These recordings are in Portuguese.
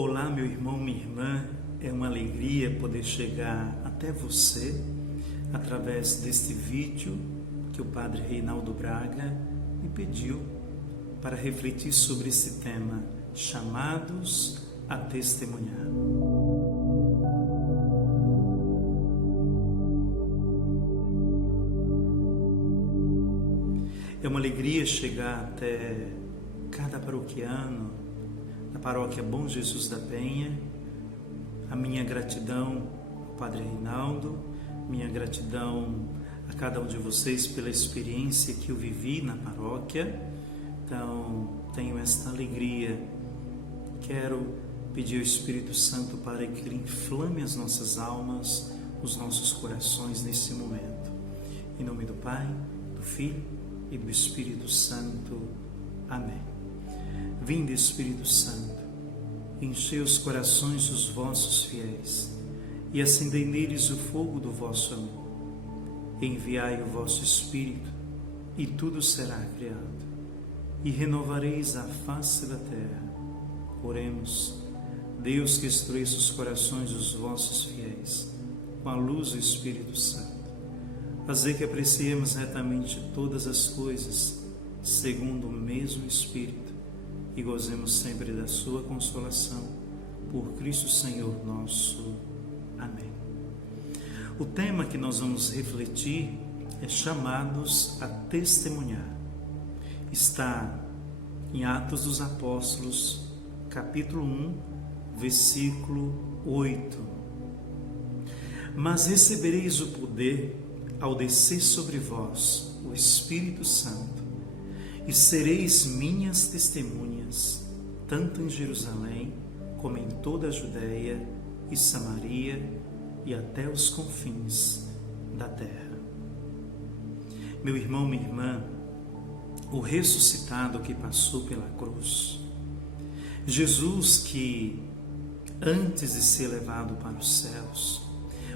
Olá, meu irmão, minha irmã, é uma alegria poder chegar até você através deste vídeo que o Padre Reinaldo Braga me pediu para refletir sobre esse tema, chamados a testemunhar. É uma alegria chegar até cada paroquiano da Paróquia Bom Jesus da Penha. A minha gratidão ao Padre Reinaldo, minha gratidão a cada um de vocês pela experiência que eu vivi na paróquia. Então, tenho esta alegria. Quero pedir ao Espírito Santo para que Ele inflame as nossas almas, os nossos corações nesse momento. Em nome do Pai, do Filho e do Espírito Santo. Amém. Vinde, Espírito Santo, enchei os corações dos vossos fiéis e acendei neles o fogo do vosso amor. Enviai o vosso Espírito e tudo será criado e renovareis a face da terra. Oremos. Deus, que instruísse os corações dos vossos fiéis com a luz do Espírito Santo, fazei que apreciemos retamente todas as coisas segundo o mesmo Espírito e gozemos sempre da sua consolação, por Cristo Senhor nosso. Amém. O tema que nós vamos refletir é chamados a testemunhar. Está em Atos dos Apóstolos, capítulo 1, versículo 8. Mas recebereis o poder ao descer sobre vós o Espírito Santo, e sereis minhas testemunhas, tanto em Jerusalém, como em toda a Judéia e Samaria e até os confins da terra. Meu irmão, minha irmã, o ressuscitado que passou pela cruz, Jesus que, antes de ser levado para os céus,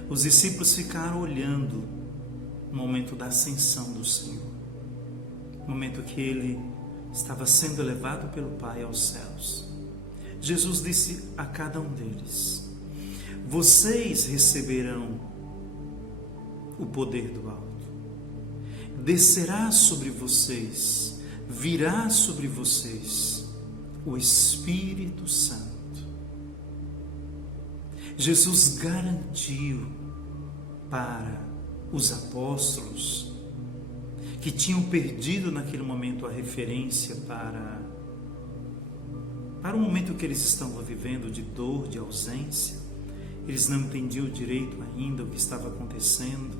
os discípulos ficaram olhando o momento da ascensão do Senhor, o momento que Ele estava sendo levado pelo Pai aos céus. Jesus disse a cada um deles: vocês receberão o poder do alto, descerá sobre vocês, virá sobre vocês o Espírito Santo. Jesus garantiu para os apóstolos, que tinham perdido naquele momento a referência para o momento que eles estavam vivendo de dor, de ausência. Eles não entendiam direito ainda o que estava acontecendo,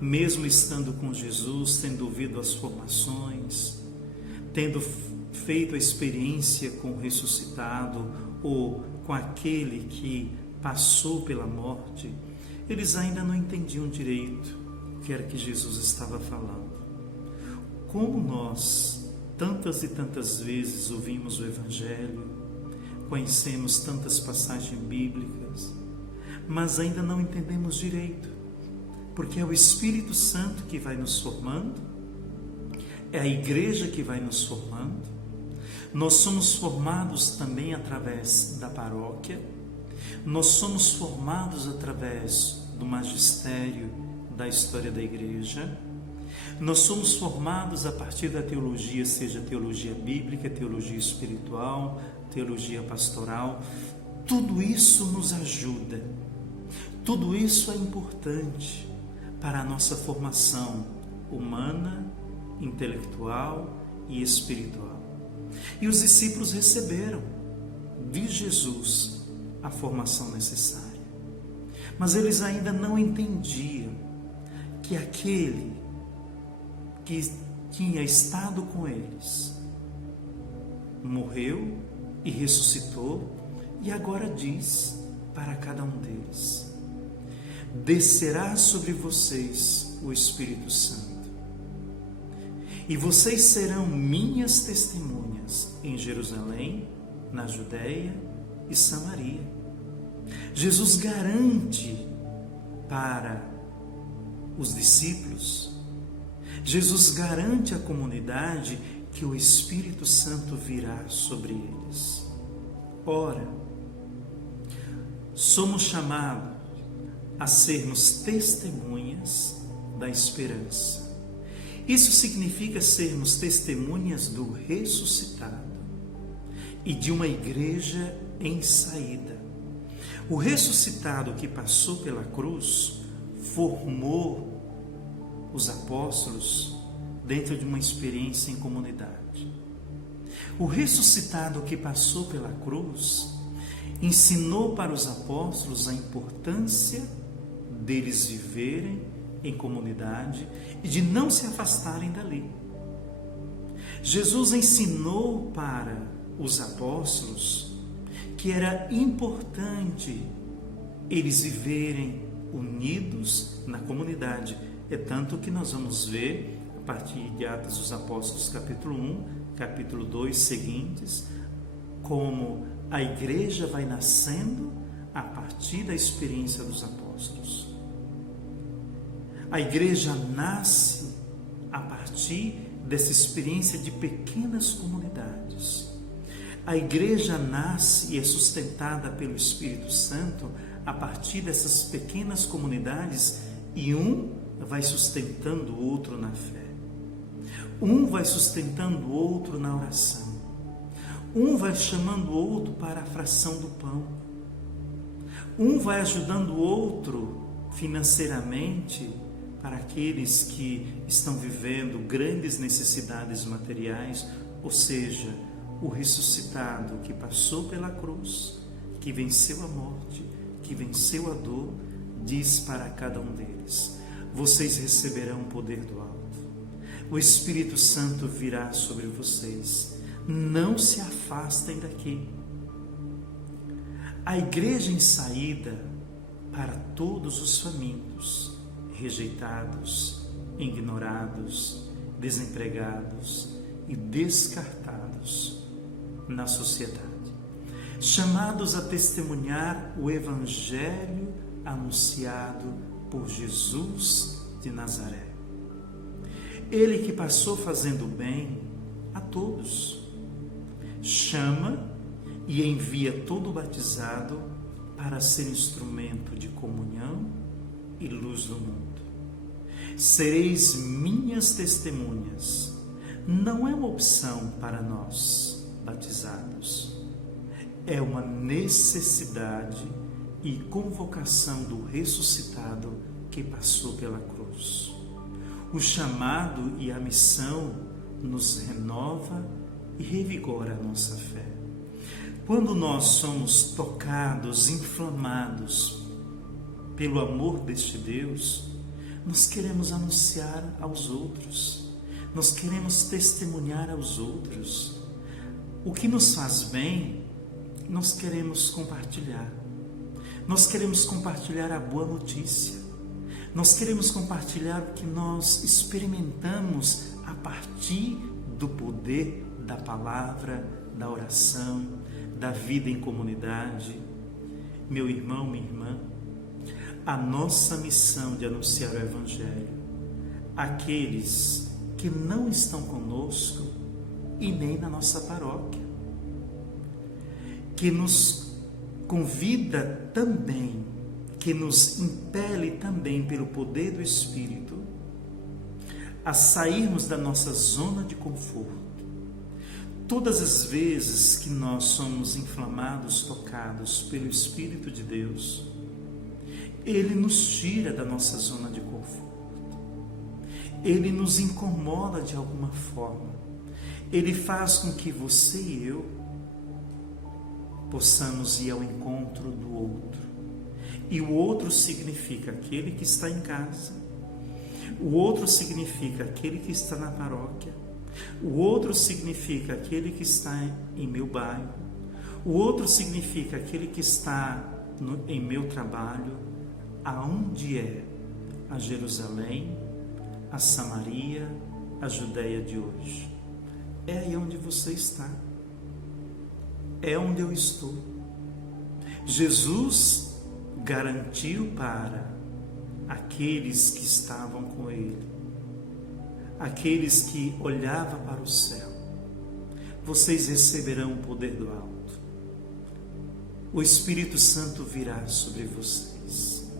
mesmo estando com Jesus, tendo ouvido as formações, tendo feito a experiência com o ressuscitado ou com aquele que passou pela morte, eles ainda não entendiam direito o que era que Jesus estava falando. Como nós, tantas e tantas vezes ouvimos o Evangelho, conhecemos tantas passagens bíblicas, mas ainda não entendemos direito, porque é o Espírito Santo que vai nos formando, é a igreja que vai nos formando. Nós somos formados também através da paróquia, nós somos formados através do magistério da história da igreja, nós somos formados a partir da teologia, seja teologia bíblica, teologia espiritual, teologia pastoral. Tudo isso nos ajuda, tudo isso é importante para a nossa formação humana, intelectual e espiritual. E os discípulos receberam de Jesus a formação necessária, mas eles ainda não entendiam que aquele que tinha estado com eles morreu e ressuscitou, e agora diz para cada um deles: descerá sobre vocês o Espírito Santo, e vocês serão minhas testemunhas em Jerusalém, na Judéia e Samaria. Jesus garante para os discípulos, Jesus garante à comunidade que o Espírito Santo virá sobre eles. Ora, somos chamados a sermos testemunhas da esperança. Isso significa sermos testemunhas do ressuscitado e de uma igreja em saída. O ressuscitado que passou pela cruz formou os apóstolos dentro de uma experiência em comunidade. O ressuscitado que passou pela cruz ensinou para os apóstolos a importância deles viverem em comunidade e de não se afastarem dali. Jesus ensinou para os apóstolos que era importante eles viverem unidos na comunidade. É tanto que nós vamos ver, a partir de Atos dos Apóstolos, capítulo 1, capítulo 2 seguintes, como a igreja vai nascendo a partir da experiência dos apóstolos. A igreja nasce a partir dessa experiência de pequenas comunidades. A igreja nasce e é sustentada pelo Espírito Santo a partir dessas pequenas comunidades, e um vai sustentando o outro na fé. Um vai sustentando o outro na oração. Um vai chamando o outro para a fração do pão. Um vai ajudando o outro financeiramente para aqueles que estão vivendo grandes necessidades materiais, ou seja, o ressuscitado que passou pela cruz, que venceu a morte, que venceu a dor, diz para cada um deles: vocês receberão o poder do alto. O Espírito Santo virá sobre vocês. Não se afastem daqui. A igreja em saída para todos os famintos, rejeitados, ignorados, desempregados e descartados na sociedade, chamados a testemunhar o Evangelho anunciado por Jesus de Nazaré. Ele que passou fazendo bem a todos, chama e envia todo batizado para ser instrumento de comunhão e luz do mundo. Sereis minhas testemunhas. Não é uma opção para nós batizados, é uma necessidade e convocação do ressuscitado que passou pela cruz. O chamado e a missão nos renova e revigora a nossa fé. Quando nós somos tocados, inflamados pelo amor deste Deus, nós queremos anunciar aos outros, nós queremos testemunhar aos outros. O que nos faz bem, nós queremos compartilhar. Nós queremos compartilhar a boa notícia. Nós queremos compartilhar o que nós experimentamos a partir do poder da palavra, da oração, da vida em comunidade. Meu irmão, minha irmã, a nossa missão de anunciar o Evangelho àqueles que não estão conosco e nem na nossa paróquia, que nos convida também, que nos impele também pelo poder do Espírito a sairmos da nossa zona de conforto. Todas as vezes que nós somos inflamados, tocados pelo Espírito de Deus, Ele nos tira da nossa zona de conforto. Ele nos incomoda de alguma forma. Ele faz com que você e eu possamos ir ao encontro do outro. E o outro significa aquele que está em casa. O outro significa aquele que está na paróquia. O outro significa aquele que está em meu bairro. O outro significa aquele que está em meu trabalho. Aonde é a Jerusalém, a Samaria, a Judéia de hoje? É aí onde você está. É onde eu estou. Jesus garantiu para aqueles que estavam com Ele, aqueles que olhavam para o céu: vocês receberão o poder do alto. o Espírito Santo virá sobre vocês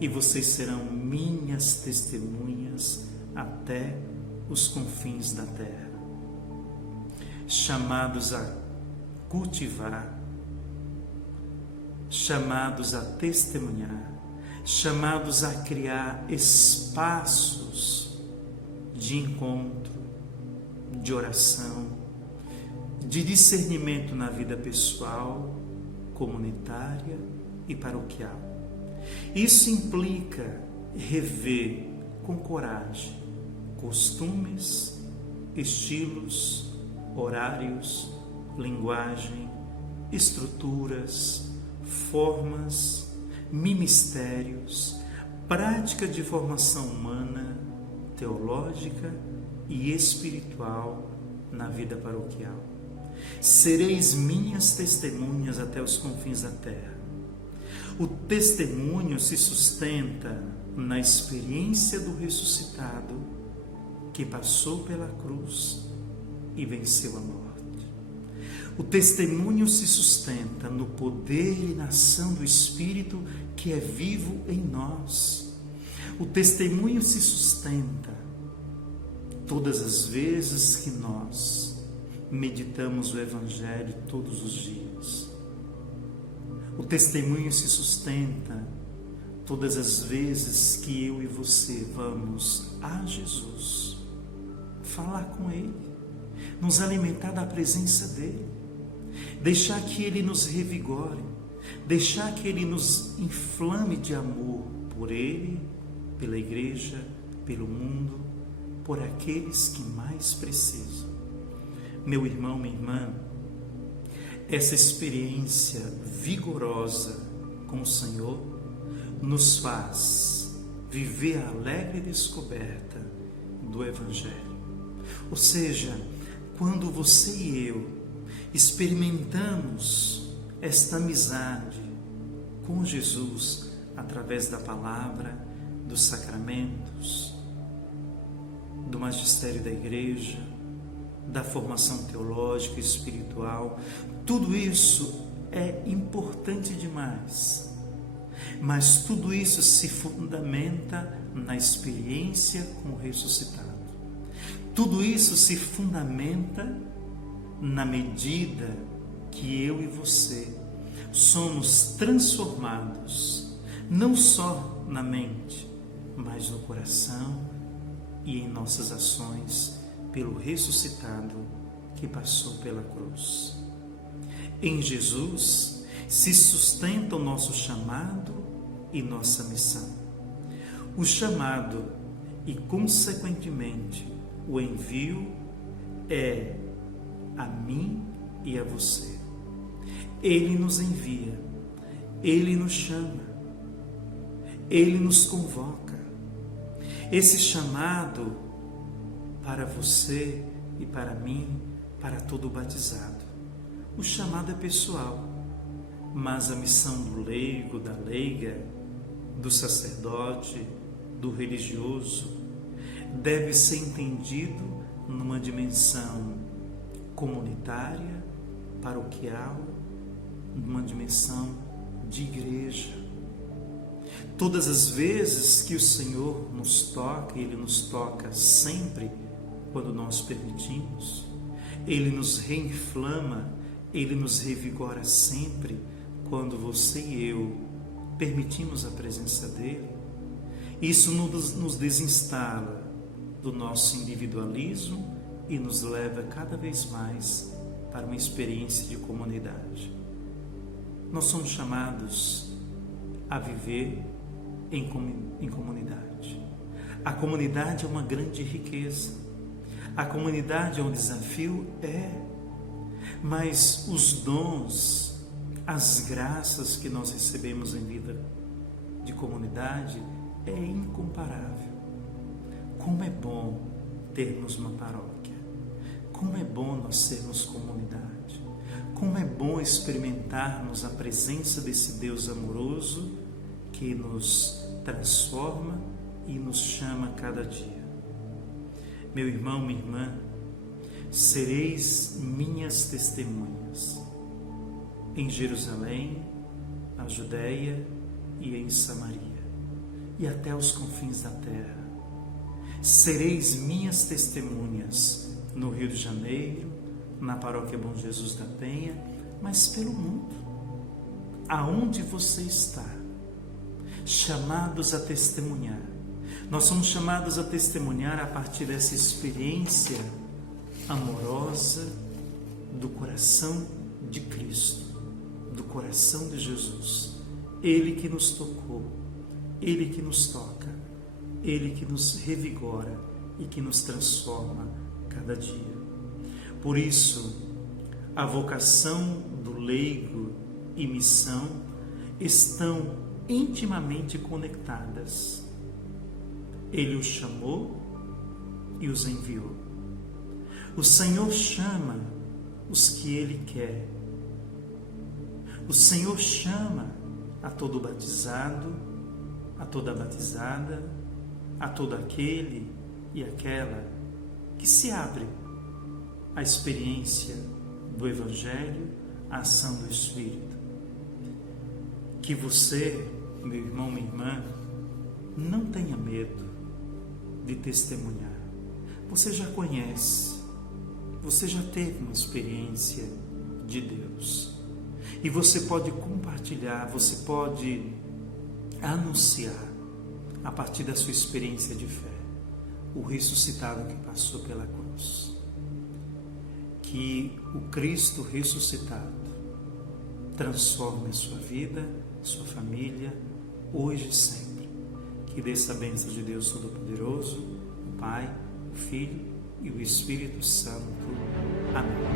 e vocês serão minhas testemunhas até os confins da terra, chamados a cultivar, chamados a testemunhar, chamados a criar espaços de encontro, de oração, de discernimento na vida pessoal, comunitária e paroquial. Isso implica rever com coragem costumes, estilos, horários, linguagem, estruturas, formas, ministérios, prática de formação humana, teológica e espiritual na vida paroquial. Sereis minhas testemunhas até os confins da terra. O testemunho se sustenta na experiência do ressuscitado que passou pela cruz e venceu a morte. O testemunho se sustenta no poder e na ação do Espírito que é vivo em nós. O testemunho se sustenta todas as vezes que nós meditamos o Evangelho todos os dias. O testemunho se sustenta todas as vezes que eu e você vamos a Jesus, falar com Ele, nos alimentar da presença dEle, deixar que Ele nos revigore, deixar que Ele nos inflame de amor por Ele, pela Igreja, pelo mundo, por aqueles que mais precisam. Meu irmão, minha irmã, essa experiência vigorosa com o Senhor nos faz viver a alegre descoberta do Evangelho. Ou seja, quando você e eu experimentamos esta amizade com Jesus através da palavra, dos sacramentos, do magistério da Igreja, da formação teológica e espiritual, tudo isso é importante demais. Mas tudo isso se fundamenta na experiência com o ressuscitado. Tudo isso se fundamenta na medida que eu e você somos transformados, não só na mente, mas no coração e em nossas ações pelo ressuscitado que passou pela cruz. Em Jesus se sustenta o nosso chamado e nossa missão. O chamado e, consequentemente, o envio é a mim e a você. Ele nos envia, Ele nos chama, Ele nos convoca. Esse chamado para você e para mim, para todo batizado. O chamado é pessoal, mas a missão do leigo, da leiga, do sacerdote, do religioso, deve ser entendido numa dimensão comunitária, paroquial, numa dimensão de igreja. Todas as vezes que o Senhor nos toca, Ele nos toca sempre quando nós permitimos, Ele nos reinflama, Ele nos revigora sempre quando você e eu permitimos a presença dEle. Isso nos desinstala do nosso individualismo e nos leva cada vez mais para uma experiência de comunidade. Nós somos chamados a viver em comunidade. A comunidade é uma grande riqueza. A comunidade é um desafio? Mas os dons, as graças que nós recebemos em vida de comunidade é incomparável. Como é bom termos uma paróquia. Como é bom nós sermos comunidade. Como é bom experimentarmos a presença desse Deus amoroso que nos transforma e nos chama a cada dia. Meu irmão, minha irmã, sereis minhas testemunhas em Jerusalém, na Judéia e em Samaria, e até os confins da terra. Sereis minhas testemunhas no Rio de Janeiro, na Paróquia Bom Jesus da Penha, mas pelo mundo, aonde você está, chamados a testemunhar. Nós somos chamados a testemunhar a partir dessa experiência amorosa do coração de Cristo, do coração de Jesus. Ele que nos tocou, Ele que nos toca, Ele que nos revigora e que nos transforma cada dia. Por isso, a vocação do leigo e missão estão intimamente conectadas. Ele os chamou e os enviou. O Senhor chama os que Ele quer. O Senhor chama a todo batizado, a toda batizada, a todo aquele e aquela que se abre à experiência do Evangelho, à ação do Espírito. Que você, meu irmão, minha irmã, não tenha medo de testemunhar. Você já conhece, você já teve uma experiência de Deus. E você pode compartilhar, você pode anunciar, a partir da sua experiência de fé, o ressuscitado que passou pela cruz. Que o Cristo ressuscitado transforme a sua vida, sua família, hoje e sempre. Que desça a bênção de Deus Todo-Poderoso, o Pai, o Filho e o Espírito Santo. Amém.